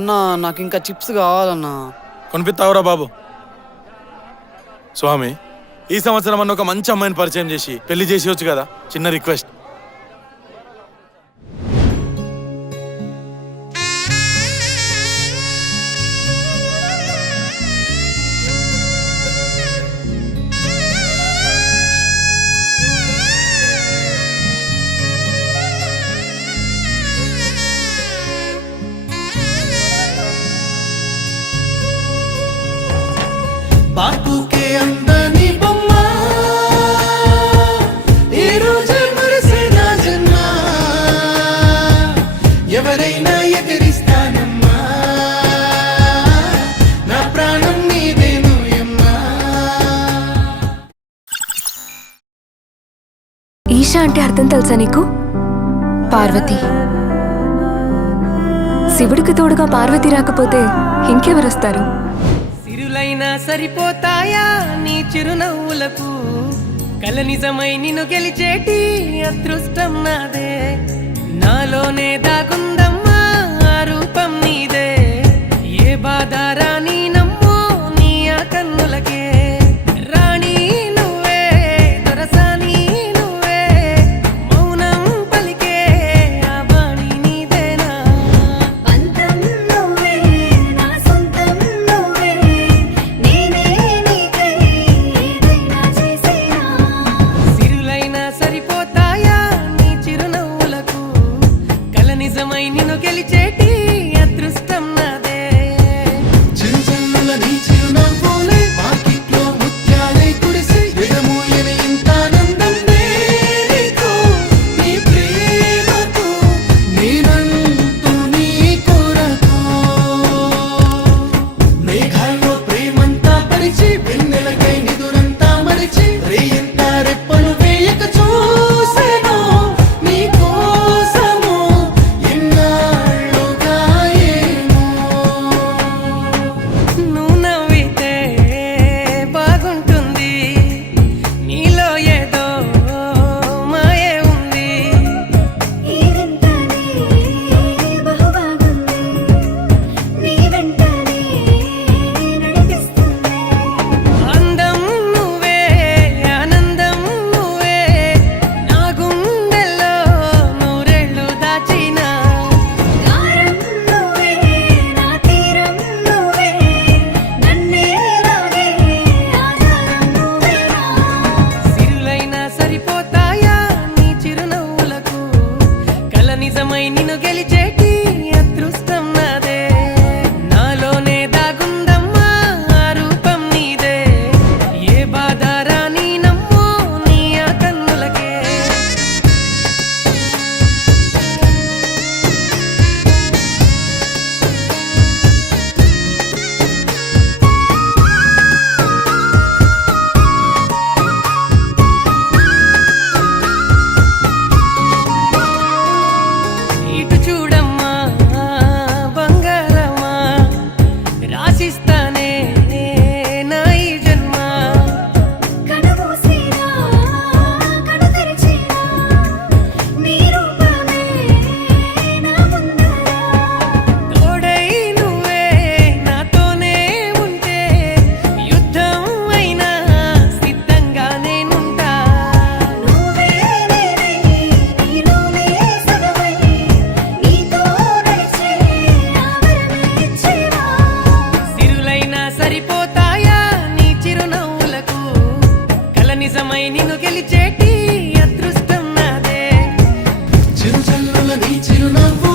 అన్నా నాకు ఇంకా చిప్స్ కావాలన్నా. కొనిపిస్తావురా బాబు. స్వామి, ఈ సంవత్సరం అన్న ఒక మంచి అమ్మాయిని పరిచయం చేసి పెళ్లి చేసేయచ్చు కదా. చిన్న రిక్వెస్ట్. బాపుకే అందని బొమ్మ ఈ రోజు మురిసే నా జన్మ ఎవరైనా ఎగిరిస్తానమ్మా నా ప్రాణం నీదేను యమ్మా. ఈషా అంటే అర్థం తెలుసా నీకు? పార్వతి. శివుడికి తోడుగా పార్వతి రాకపోతే ఇంకెవరొస్తారు? సిరులైనా సరిపోతాయా నీ చిరునవ్వులకు? కల నిజమై నిన్ను గెలిచేటి అదృష్టం నాదే. నాలోనే దాగుందమ్మా ఆ రూపం నీదే. ఏ బాధ రాని నమ్మో నీ ఆ కన్నులకే. రాణి నువ్వే, దొరసాని నువ్వే, మౌనం పలికే ఆ బాణి నీదేనా. పంతం నువ్వే, నా సొంతం నువ్వే, నేనే నీకై ఏదైనా చేసేనా. సిరులైనా సరిపోతాయా నీ చిరునవ్వులకు? కల నిజమై నిన్ను గెలిచేటి అదృష్టం నాదే. చిరుజల్లుల నీ చిరునవ్వులే వాకిట్లో ముత్యాలై కురిసి ఎదమూయని ఇంత ఆనందం నీకు. నీ ప్రేమకు నేనంటూ నీ కొరకు మేఘాల్లో ప్రేమంతా పరిచి వెన్నెలకై నిదురంతా మరిచి రేయంతా రెప్పలు వేయక చూసెను నీ కోసము ఎన్నాళ్ళుగా ఏమో. నువ్వు నవ్వితే బాగుంటుంది, నీలో ఏదో మాయే ఉంది. ఈ వింతనే బహుబాగుంది, నీ వెంటనే నడిపిస్తుంది. అందం నువ్వే, ఆనందం నువ్వే, నా గుండెల్లో నూరేళ్ళు దాచిన. కారం నువ్వే, నా తీరం నువ్వే, నన్నే లాగే ఆధారం నువ్వేనా. సిరులైనా సరిపోతాయా నీ చిరునవ్వులకు? కల నిజమై నిన్ను గెలిచేటి అదృష్టం నాదే. నాలోనే దాగుందమ్మా ఆ రూపం నీదే. ఏ బాధ రాని నమ్మో నీ ఆ కన్నులకే. ఇటు చూడమ్మా బంగారమా, రాసిస్తానే నా ఈ జన్మ. కనుమూసినా కను తెరిచినా నీ రూపమే నా ముందర. తోడై నువ్వే నాతోనే ఉంటే యుద్ధం అయినా సిద్ధంగా నేనుంటా. నువ్వే నేనై, నీలోనే సగమై, నీతో నడిచే నా వరమే ఇచ్చేవా. సిరులైనా సరిపోతాయా నీ చిరునవ్వులకు? కల నిజమై నిన్ను గెలిచేటి అదృష్టం నాదే. చిరుజల్లుల నీ చిరునవ్వు